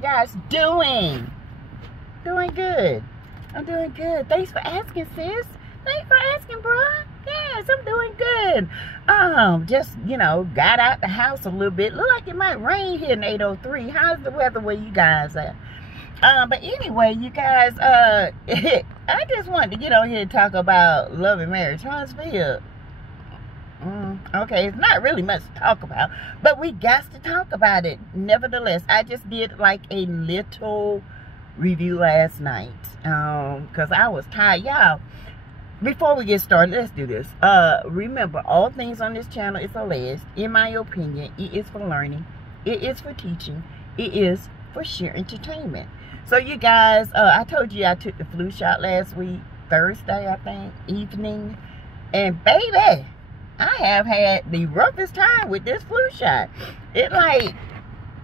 you guys doing? Doing good. I'm doing good. Thanks for asking, sis. Thanks for asking, bruh. Yes, I'm doing good. Just, you know, got out the house a little bit. Look like it might rain here in 803. How's the weather where you guys at? But anyway, you guys, I just wanted to get on here and talk about Love and Marriage Huntsville. Okay, it's not really much to talk about, but we got to talk about it. Nevertheless, I just did like a little review last night, because I was tired. Y'all, before we get started, let's do this. Remember, all things on this channel is alleged. In my opinion, it is for learning, it is for teaching, it is for sheer entertainment. So you guys, I told you I took the flu shot last week, Thursday, I think, evening. And baby, I have had the roughest time with this flu shot. It like,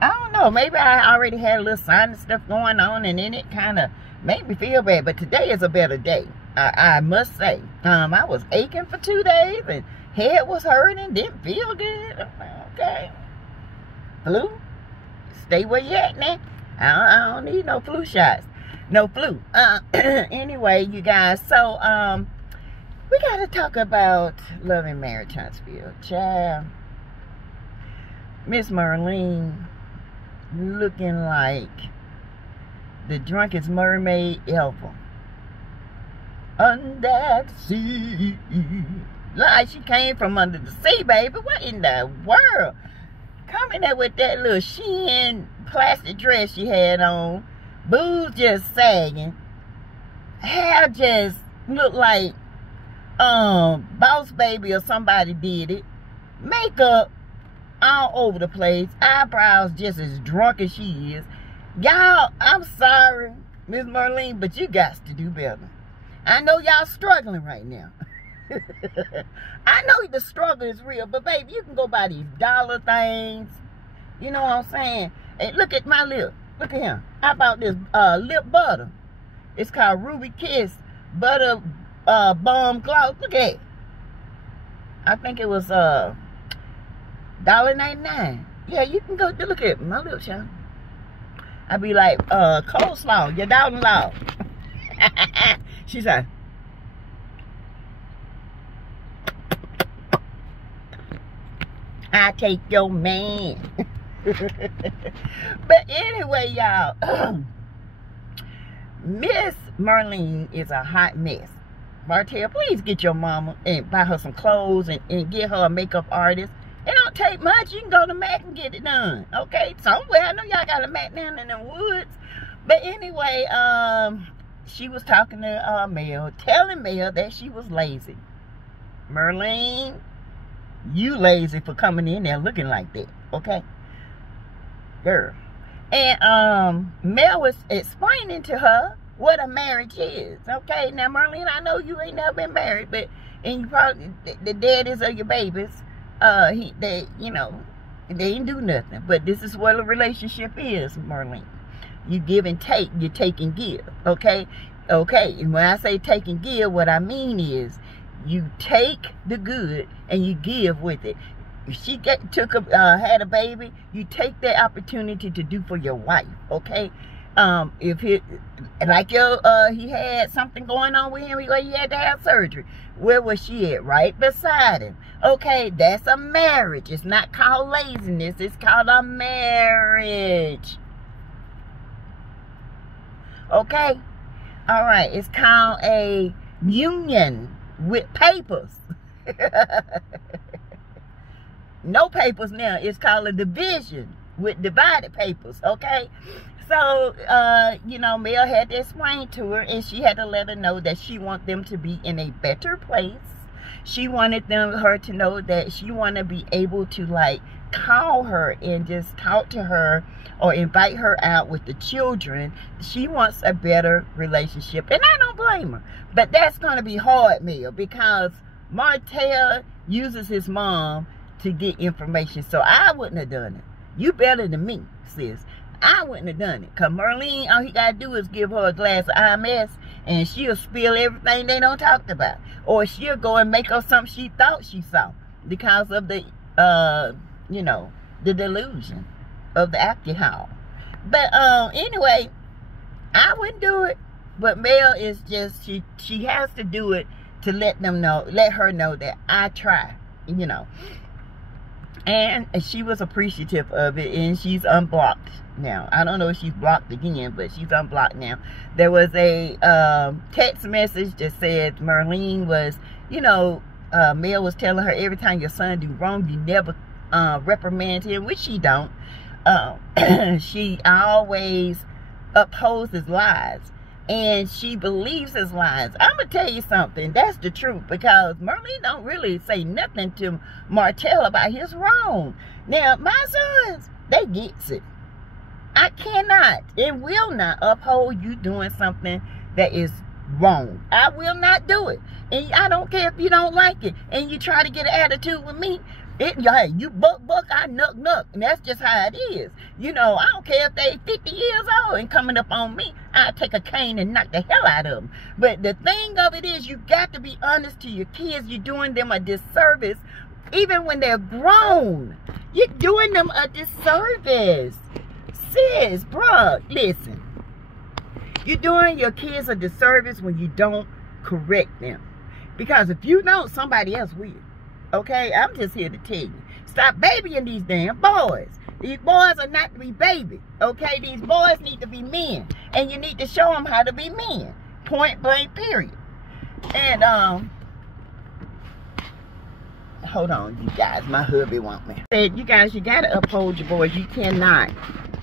I don't know, maybe I already had a little sinus stuff going on, and then it kind of made me feel bad. But today is a better day, I must say. I was aching for 2 days, and head was hurting, didn't feel good. Okay, flu, stay where you at now. I don't need no flu shots. No flu. Anyway, you guys, so, we got to talk about Love and Marriage Huntsville. Child, Miss Marlene looking like the drunkest mermaid ever. Under the sea. Like she came from under the sea, baby. What in the world? Coming there with that little Shein plastic dress she had on, boobs just sagging, hair just looked like Boss Baby or somebody did it, makeup all over the place, eyebrows just as drunk as she is. Y'all, I'm sorry, Miss Marlene, but you got to do better. I know y'all struggling right now. I know the struggle is real, but baby, you can go buy these dollar things. You know what I'm saying? And look at my lip. Look at him. I bought this lip butter. It's called Ruby Kiss Butter Balm Gloss. Look at it. I think it was $1.99. Yeah, you can go look at my lips, y'all. I be like, coleslaw, your daughter-in-law. She said, I take your man. But anyway, y'all, Miss Marlene is a hot mess. Martel, please get your mama and buy her some clothes and get her a makeup artist. It don't take much. You can go to Mac and get it done. Okay, somewhere. I know y'all got a Mac down in the woods. But anyway, she was talking to Mel, telling Mel that she was lazy. Marlene, you lazy for coming in there looking like that, okay? Girl. And Mel was explaining to her what a marriage is, okay? Now, Marlene, I know you ain't never been married, but, and you probably, the daddies of your babies, they, you know, they ain't do nothing. But this is what a relationship is, Marlene. You give and take, you take and give, okay? Okay, and when I say take and give, what I mean is, you take the good and you give with it. If she had a baby, you take that opportunity to do for your wife, okay? If he, like he had something going on with him, he had to have surgery. Where was she at? Right beside him. Okay, that's a marriage. It's not called laziness. It's called a marriage. Okay? All right, it's called a union with papers. No papers now. It's called a division with divided papers, okay? So, you know, Mel had to explain to her, and she had to let her know that she wants them to be in a better place. She wanted her to know that she want to be able to, like, call her and just talk to her or invite her out with the children. She wants a better relationship, and I don't blame her. But that's going to be hard, Mel, because Martel uses his mom to get information. So I wouldn't have done it. You better than me, sis. I wouldn't have done it. Because Marlene, all he got to do is give her a glass of IMS and she'll spill everything they don't talk about. Or she'll go and make up something she thought she saw because of the, you know, the delusion of the alcohol. But anyway, I wouldn't do it. But Mel is just, she has to do it to let her know that I try, you know. And she was appreciative of it, and she's unblocked now. I don't know if she's blocked again, but she's unblocked now. There was a text message that said Marlene was, you know, Mel was telling her every time your son do wrong, you never reprimand him, which she don't. She always upholds his lies, and she believes his lies. I'm gonna tell you something, that's the truth, because Marlene don't really say nothing to Martel about his wrong. Now my sons, they gets it. I cannot and will not uphold you doing something that is wrong. I will not do it. And I don't care if you don't like it and you try to get an attitude with me. You buck, I nuck. And that's just how it is. You know, I don't care if they 50 years old and coming up on me. I'll take a cane and knock the hell out of them. But the thing of it is, you got to be honest to your kids. You're doing them a disservice. Even when they're grown, you're doing them a disservice. Sis, bruh, listen. You're doing your kids a disservice when you don't correct them. Because if you don't, somebody else will. Okay, I'm just here to tell you. Stop babying these damn boys. These boys are not to be babied. Okay, these boys need to be men. And you need to show them how to be men. Point blank, period. And, hold on, you guys. My hubby want me. Said, you guys, you got to uphold your boys. You cannot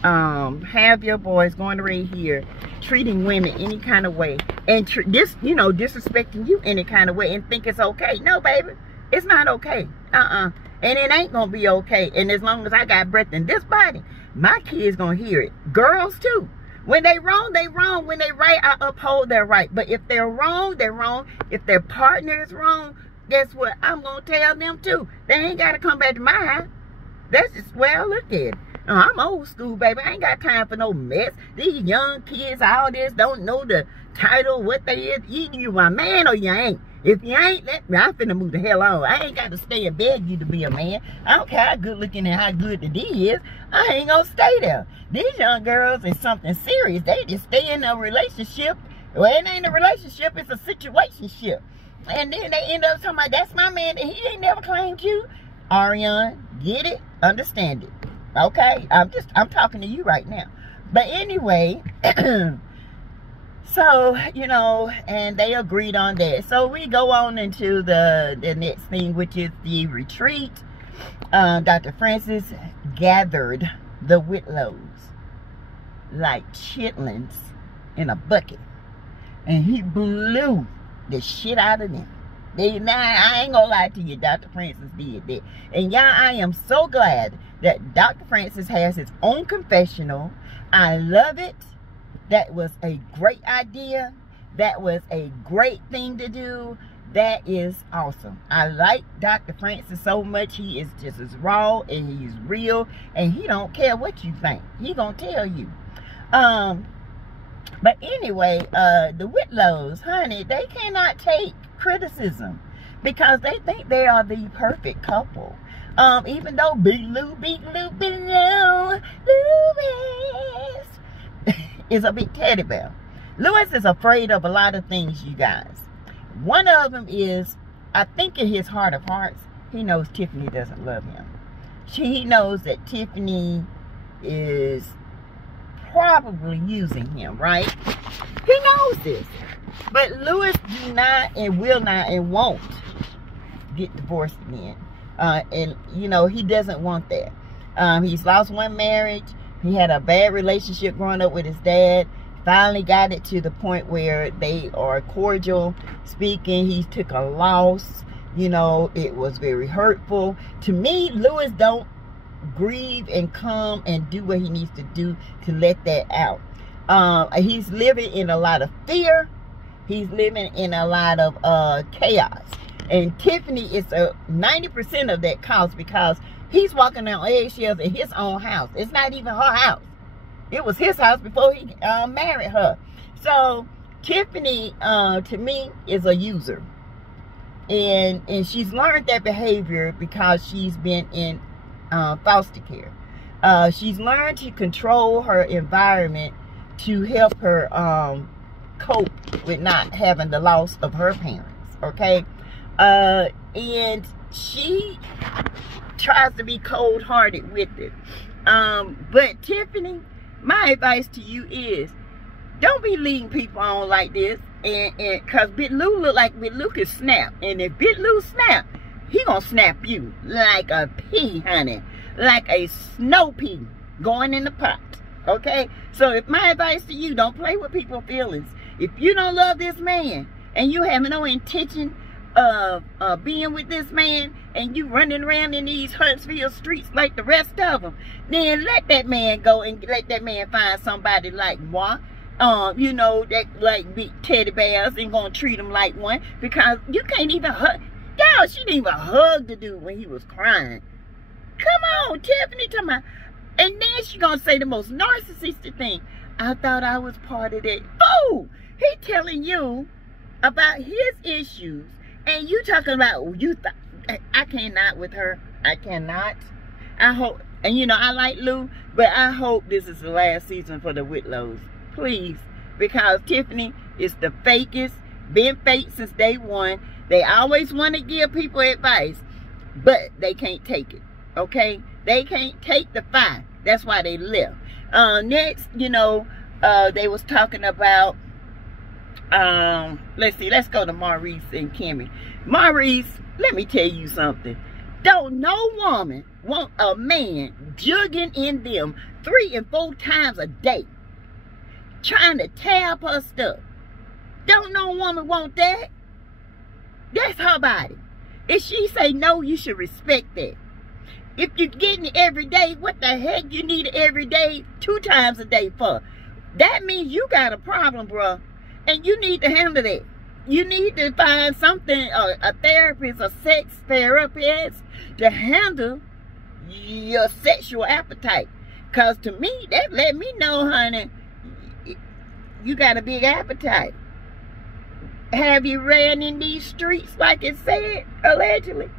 have your boys going right here treating women any kind of way. And, disrespecting you any kind of way and think it's okay. No, baby. It's not okay. And it ain't gonna be okay. And as long as I got breath in this body, my kids gonna hear it. Girls too. When they wrong, they wrong. When they right, I uphold their right. But if they're wrong, they're wrong. If their partner is wrong, guess what? I'm gonna tell them too. They ain't gotta come back to my house. That's just, well, look at it. I'm old school, baby. I ain't got time for no mess. These young kids, all this, don't know the title, what they is. Either you my man or you ain't. If you ain't, I'm finna move the hell on. I ain't got to stay and beg you to be a man. I don't care how good looking and how good the D is. I ain't gonna stay there. These young girls is something serious. They just stay in a relationship. Well, it ain't a relationship, it's a situationship. And then they end up talking about, that's my man, and he ain't never claimed you. Ariane, get it? Understand it. Okay? I'm talking to you right now. But anyway, so, and they agreed on that. So we go on into the next thing, which is the retreat. Dr. Francis gathered the Whitlows like chitlins in a bucket. And he blew the shit out of them. I ain't gonna lie to you, Dr. Francis did that. And y'all, I am so glad that Dr. Francis has his own confessional. I love it. That was a great idea. That was a great thing to do. That is awesome. I like Dr. Francis so much. He is just as raw and he's real. And he don't care what you think. He gonna tell you. But anyway, the Whitlows, honey, they cannot take criticism because they think they are the perfect couple. Even though Big Lou, Louis is a big teddy bear. Louis is afraid of a lot of things, you guys. One of them is, I think in his heart of hearts, he knows Tiffany doesn't love him. He knows that Tiffany is probably using him, right? He knows this. But Louis do not and will not and won't get divorced again. And, he doesn't want that. He's lost one marriage. He had a bad relationship growing up with his dad. Finally got it to the point where they are cordial speaking. He took a loss. It was very hurtful. To me, Louis don't grieve and come and do what he needs to do to let that out. He's living in a lot of fear. He's living in a lot of chaos. And Tiffany is 90% of that cause because he's walking on eggshells in his own house. It's not even her house. It was his house before he married her. So Tiffany, to me, is a user. And she's learned that behavior because she's been in foster care. She's learned to control her environment to help her cope with not having the loss of her parents, okay? And she tries to be cold-hearted with it. But Tiffany, my advice to you is, don't be leading people on like this. And cause Big Lou look like Big Lou can snap. And if Big Lou snap, he gonna snap you like a pea, honey. Like a snow pea going in the pot. Okay? So if my advice to you, don't play with people's feelings. If you don't love this man and you have no intention of being with this man, and you running around in these Huntsville streets like the rest of them, then let that man go and let that man find somebody like moi. You know, that like big teddy bears ain't gonna treat him like one, because you can't even hug. Y'all, she didn't even hug the dude when he was crying. Come on, Tiffany, come on. And then she gonna say the most narcissistic thing. I thought I was part of that. Oh, he telling you about his issues, and you talking about you thought. I cannot with her. I cannot. I hope, and you know, I like Lou, but I hope this is the last season for the Whitlows. Please, because Tiffany is the fakest, been fake since day one. They always want to give people advice, but they can't take it, okay? They can't take the fight. That's why they left. Next, you know, they was talking about, let's see, let's go to Maurice and Kimmy. Maurice, let me tell you something. Don't no woman want a man jugging in them 3 and 4 times a day, trying to tear up her stuff. Don't no woman want that. That's her body. If she say no, you should respect that. If you're getting it every day, what the heck you need it every day, 2 times a day for? That means you got a problem, bro. And you need to handle that. You need to find something, a therapist, a sex therapist, to handle your sexual appetite. Because to me, that let me know, honey, you got a big appetite. Have you ran in these streets like it said, allegedly?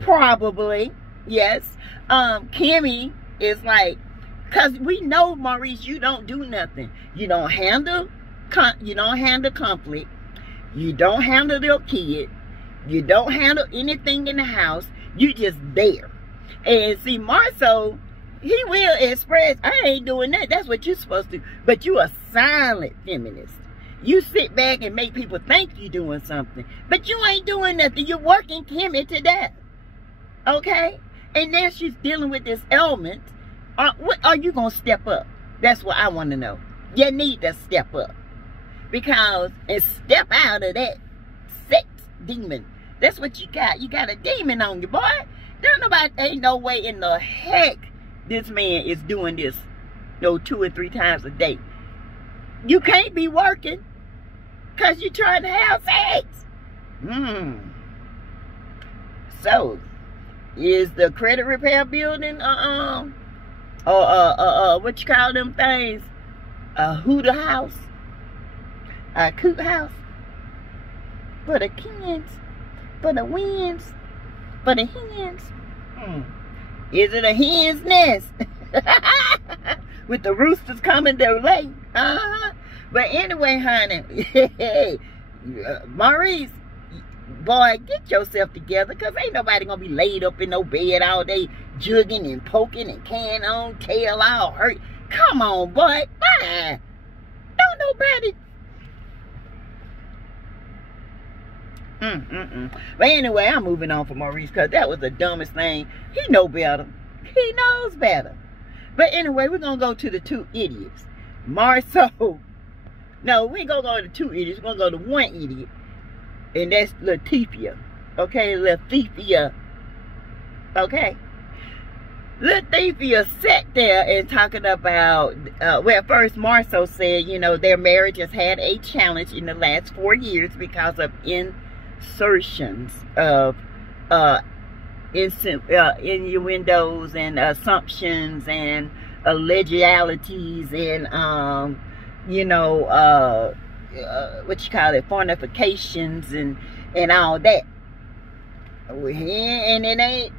Probably, yes. Kimmy is like, because we know, Maurice, you don't do nothing. You don't handle conflict. You don't handle your kid. You don't handle anything in the house. You just there. And see, Marceau, he will express, I ain't doing that. That's what you're supposed to do. But you a silent feminist. You sit back and make people think you're doing something. But you ain't doing nothing. You're working Kimmy to death. Okay? And now she's dealing with this ailment. What are you going to step up? That's what I want to know. You need to step up. Because, and step out of that sex demon. That's what you got. You got a demon on you, boy. Ain't no way in the heck this man is doing this, 2 or 3 times a day. You can't be working because you're trying to have sex. So, is the credit repair building, what you call them things? A hooter house? A coot house? For the kids? For the winds? For the hens? Is it a hen's nest? With the roosters coming to lay? But anyway, honey, Maurice, boy, get yourself together, because ain't nobody gonna be laid up in no bed all day jugging and poking and can on, tail all hurt. Come on, boy. Bye. Don't nobody. But anyway, I'm moving on from Maurice, because that was the dumbest thing. He know better. He knows better. But anyway, we're going to go to the 2 idiots. Marceau. No, we ain't going to go to 2 idiots. We're going to go to 1 idiot. And that's Latifah. Okay, Latifah. Okay. Latifah sat there and talking about, well, first Marceau said, you know, their marriage has had a challenge in the last 4 years because of insertions of innuendos and assumptions and allegalities and you know, what you call it, fornications and all that. And it ain't,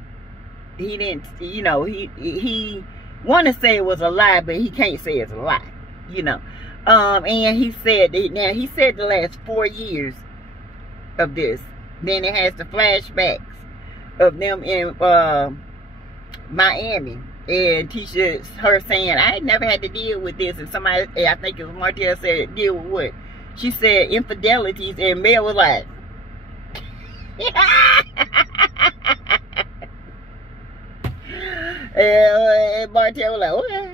he didn't, you know, he want to say it was a lie, but he can't say it's a lie, you know. And he said that, now he said the last 4 years of this. Then it has the flashbacks of them in Miami, and Tisha, her saying, I never had to deal with this. And somebody, I think it was Martel, said, deal with what? She said infidelities, and Mel was like, and Martel was like, okay.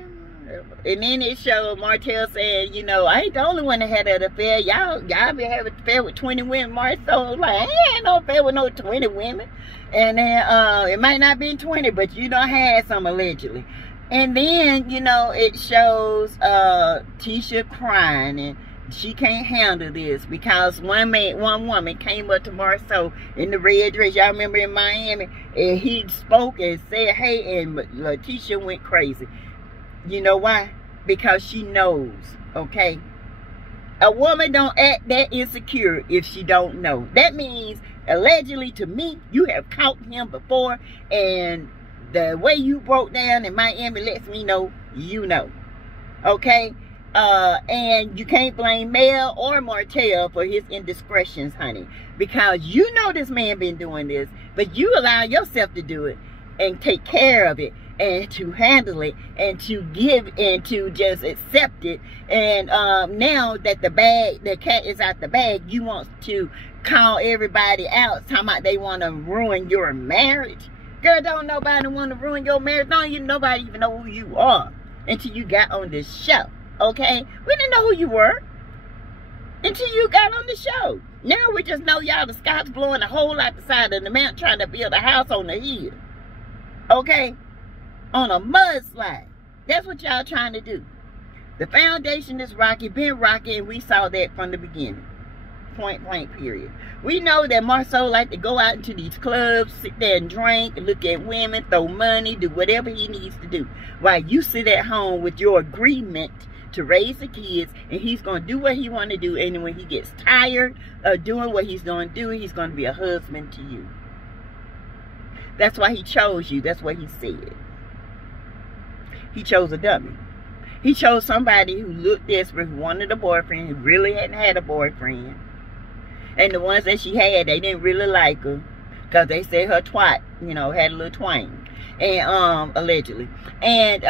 And then it showed Martel saying, you know, I ain't the only one that had an affair. Y'all been having an affair with 20 women. Martel was like, I ain't had no affair with no 20 women. And then it might not be 20, but you done had some allegedly. And then, you know, it shows Tisha crying, and she can't handle this because one woman came up to Marceau in the red dress. Y'all remember in Miami? And he spoke and said, hey, and Tisha went crazy. You know why? Because she knows, okay? A woman don't act that insecure if she don't know. That means, allegedly to me, you have caught him before, and the way you broke down in Miami lets me know you know. Okay? And you can't blame Mel or Martel for his indiscretions, honey. Because you know this man been doing this, but you allow yourself to do it and take care of it, and to handle it, and to give, and to just accept it. And now that the cat is out the bag, you want to call everybody out, talking about they want to ruin your marriage. Girl, don't nobody want to ruin your marriage. Nobody even know who you are until you got on this show, okay? We didn't know who you were until you got on the show. Now we just know y'all the sky's blowing a hole out the side of the mountain trying to build a house on the hill, okay? On a mudslide. That's what y'all trying to do. The foundation is rocky, been rocky, and we saw that from the beginning. Point blank, period. We know that Marceau like to go out into these clubs, sit there and drink, and look at women, throw money, do whatever he needs to do. While you sit at home with your agreement to raise the kids, and he's going to do what he want to do, and when he gets tired of doing what he's going to do, he's going to be a husband to you. That's why he chose you. That's what he said. He chose a dummy. He chose somebody who looked desperate, who wanted a boyfriend, who really hadn't had a boyfriend. And the ones that she had, they didn't really like her, because they said her twat, you know, had a little twang. And, allegedly. And,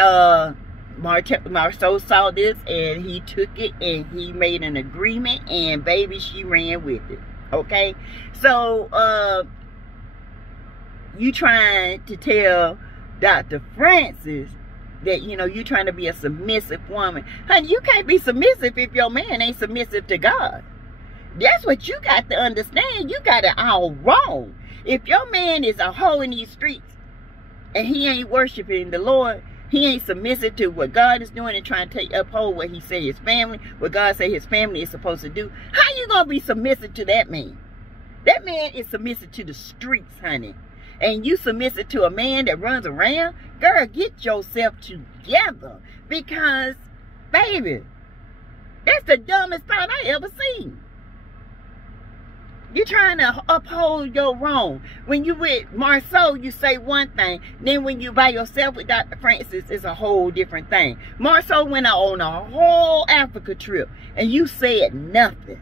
Marceau saw this, and he took it, and he made an agreement, and baby, she ran with it. Okay? So, you trying to tell Dr. Francis that, you know, you trying to be a submissive woman. Honey, you can't be submissive if your man ain't submissive to God. That's what you got to understand. You got it all wrong. If your man is a hoe in these streets and he ain't worshiping the Lord, he ain't submissive to what God is doing and trying to uphold what he said his family, what God said his family is supposed to do, how you going to be submissive to that man? That man is submissive to the streets, honey. And you submissive to a man that runs around? Girl, get yourself together. Because, baby, that's the dumbest thought I ever seen. You're trying to uphold your wrong. When you with Marceau, you say one thing. Then when you by yourself with Dr. Francis, it's a whole different thing. Marceau went on a whole Africa trip, and you said nothing.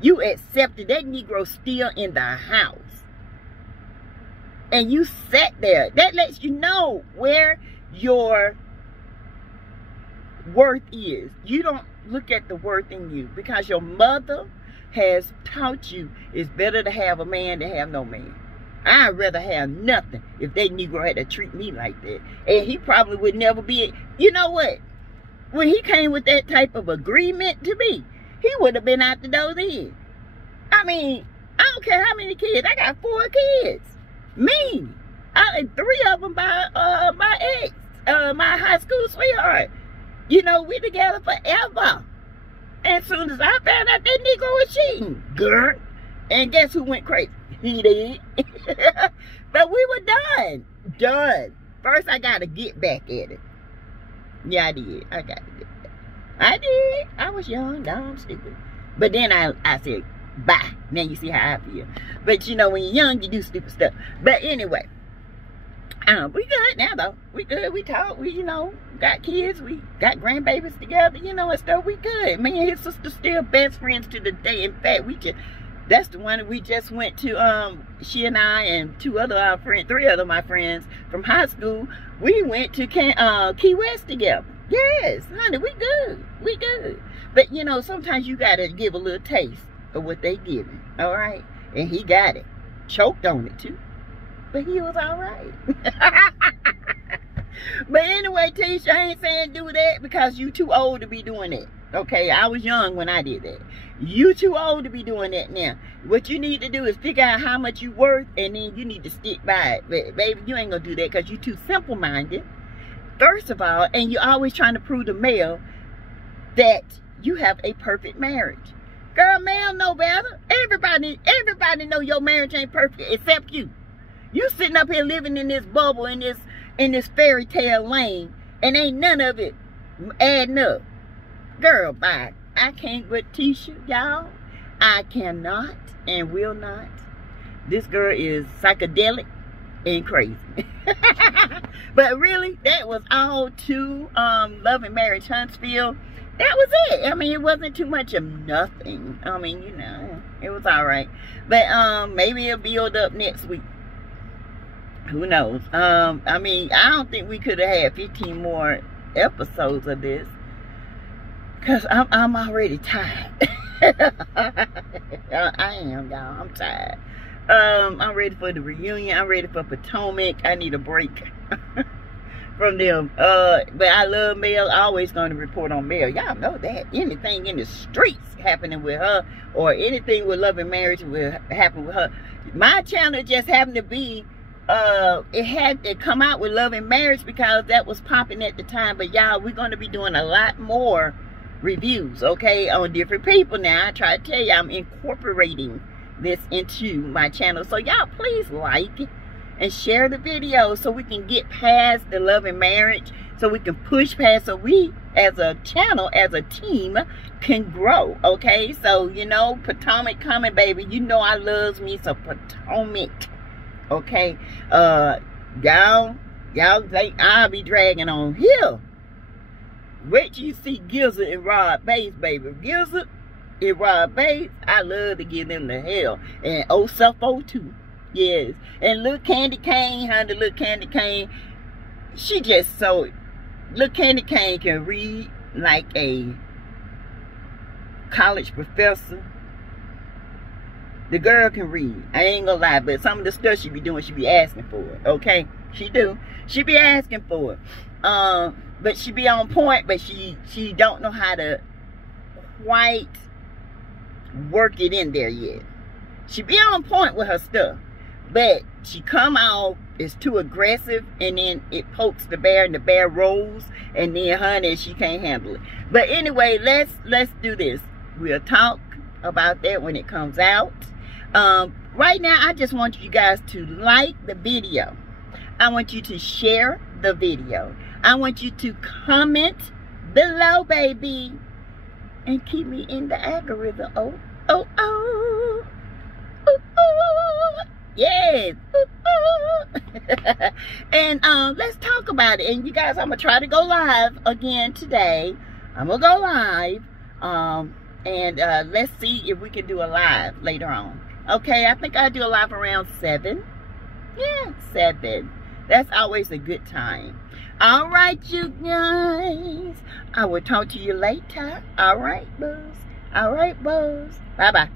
You accepted that Negro still in the house. And you sat there. That lets you know where your worth is. You don't look at the worth in you, because your mother has taught you it's better to have a man than have no man. I'd rather have nothing if that Negro had to treat me like that. And he probably would never be. You know what? When he came with that type of agreement to me, he would have been out the door then. I mean, I don't care how many kids. I got 4 kids. Me. 3 of them by my ex, my high school sweetheart. You know, we together forever. And as soon as I found out that Negro was cheating, girl, and guess who went crazy? He did. But we were done. Done. First, I got to get back at it. Yeah, I did. I got to get back. I did. I was young, dumb, stupid. But then I said, bye. Now you see how I feel. But you know, when you're young, you do stupid stuff. But anyway, We good now though. We good. We talk. We, you know, got kids. We got grandbabies together, you know, and stuff. We good. Me and his sister still best friends to the day. In fact, that's the one that we just went to. She and I and three other my friends from high school. We went to Key West together. Yes, honey, we good. We good. But you know, sometimes you gotta give a little taste of what they giving. All right, and he got it. Choked on it too. But he was all right. But anyway, Tisha, I ain't saying do that because you too old to be doing that. Okay, I was young when I did that. You too old to be doing that now. What you need to do is figure out how much you worth, and then you need to stick by it. But baby, you ain't gonna do that because you too simple-minded. First of all, and you're always trying to prove to male that you have a perfect marriage. Girl, male know better. Everybody know your marriage ain't perfect except you. You sitting up here living in this bubble, in this fairy tale lane, and ain't none of it adding up. Girl, bye. I can't with Tisha, y'all. I cannot and will not. This girl is psychedelic and crazy. But really, that was all to Love and Marriage Huntsville. That was it. I mean, it wasn't too much of nothing. I mean, you know, it was all right. But maybe it'll build up next week. Who knows? I mean, I don't think we could have had 15 more episodes of this. Because I'm already tired. I am, y'all. I'm tired. I'm ready for the reunion. I'm ready for Potomac. I need a break from them. But I love Mel. Always going to report on Mel. Y'all know that. Anything in the streets happening with her, or anything with Love and Marriage will happen with her. My channel just happened to be, it had to come out with Love and Marriage because that was popping at the time. But y'all, we're going to be doing a lot more reviews, okay, on different people now. I try to tell you, I'm incorporating this into my channel. So y'all please like and share the video so we can get past the Love and Marriage, so we can push past, so we as a channel, as a team, can grow. Okay, so you know, Potomac coming, baby. You know I loves me some Potomac. Okay, y'all think I'll be dragging on here. Wait till you see Gizzard and Rod Bates, baby. Gizzard and Rod Bates, I love to give them the hell. And Osefo too. Yes. And little Candy Cane, honey, little Candy Cane, she just so, little Candy Cane can read like a college professor. The girl can read. I ain't gonna lie, but some of the stuff she be doing, she be asking for it. Okay? She do. She be asking for it. But she be on point, but she don't know how to quite work it in there yet. She be on point with her stuff, but she come out, it's too aggressive, and then it pokes the bear, and the bear rolls, and then honey, she can't handle it. But anyway, let's do this. We'll talk about that when it comes out. Right now, I just want you guys to like the video. I want you to share the video. I want you to comment below, baby, and keep me in the algorithm. Oh, oh, oh, oh, oh. Yes. Ooh, ooh. And let's talk about it. And you guys, I'm gonna try to go live again today. I'm gonna go live, and let's see if we can do a live later on. Okay, I think I'll do a live around 7. Yeah, 7. That's always a good time. All right, you guys, I will talk to you later. All right, buzz. All right, buzz. Bye bye.